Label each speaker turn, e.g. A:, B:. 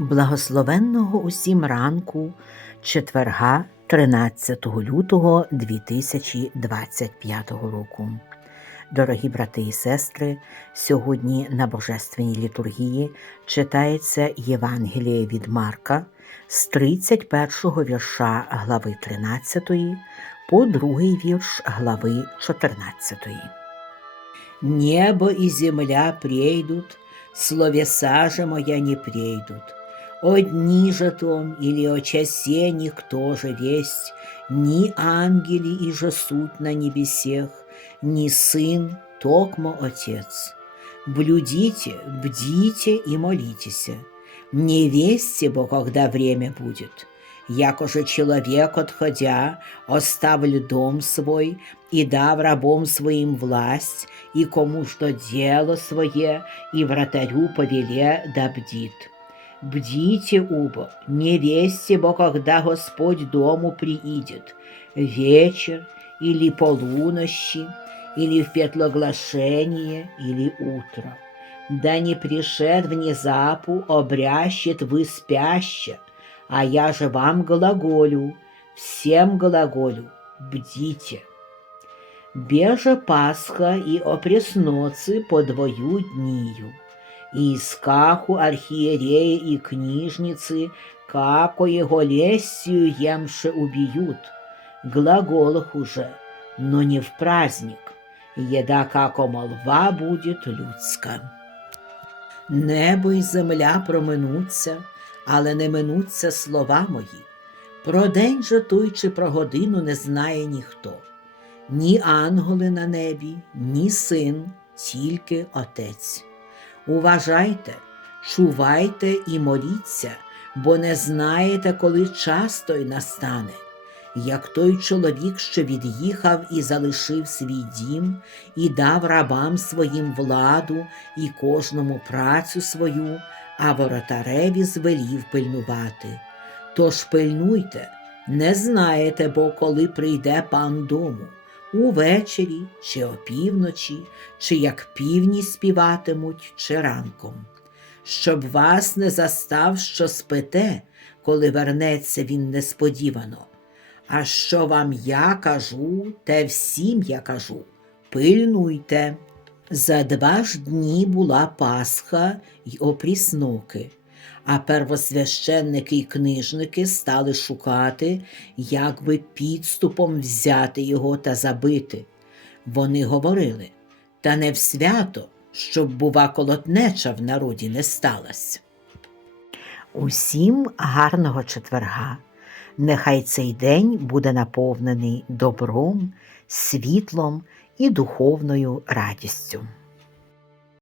A: Благословенного усім ранку четверга 13 лютого 2025 року. Дорогі брати і сестри, сьогодні на Божественній літургії читається Євангеліє від Марка з 31 вірша глави 13 по другий вірш глави 14. Небо и земля прейдут, словеса же моя не прейдут. О дни же том или о часе никто же весть, ни ангели и же суть на небесех, ни сын, токмо Отец. Блюдите, бдите и молитесь. Не весьте, бо когда время будет. Якоже человек, отходя, оставлю дом свой и дав рабом своим власть, и кому что дело свое, и вратарю повеле да бдит. Бдите, убо, не весьте, бо когда Господь дому приидет, вечер или полунощи, или в петлоглашение, или утро. Да не пришед внезапу, обрящет вы спяще, а я же вам глаголю, всем глаголю, бдите. Беже Пасха и опресноцы по двою днию, и искаху архиереи и книжницы, како его лестью емше убьют, глаголах уже, но не в праздник, еда како молва будет людська. Небо і земля проминуться, але не минуться слова мої. Про день же той чи про годину не знає ніхто. Ні ангели на небі, ні син, тільки Отець. Уважайте, чувайте і моліться, бо не знаєте, коли час той настане. Як той чоловік, що від'їхав і залишив свій дім, і дав рабам своїм владу і кожному працю свою, а воротареві звелів пильнувати. Тож пильнуйте, не знаєте, бо коли прийде пан дому, увечері чи опівночі, чи як півні співатимуть, чи ранком, щоб вас не застав, що спите, коли вернеться він несподівано. А що вам я кажу, те всім я кажу пильнуйте. За два ж дні була Пасха й опрісноки, а первосвященники й книжники стали шукати, як би підступом взяти його та забити. Вони говорили та не в свято, щоб, бува, колотнеча в народі не сталася. Усім гарного четверга. Нехай цей день буде наповнений добром, світлом і духовною радістю.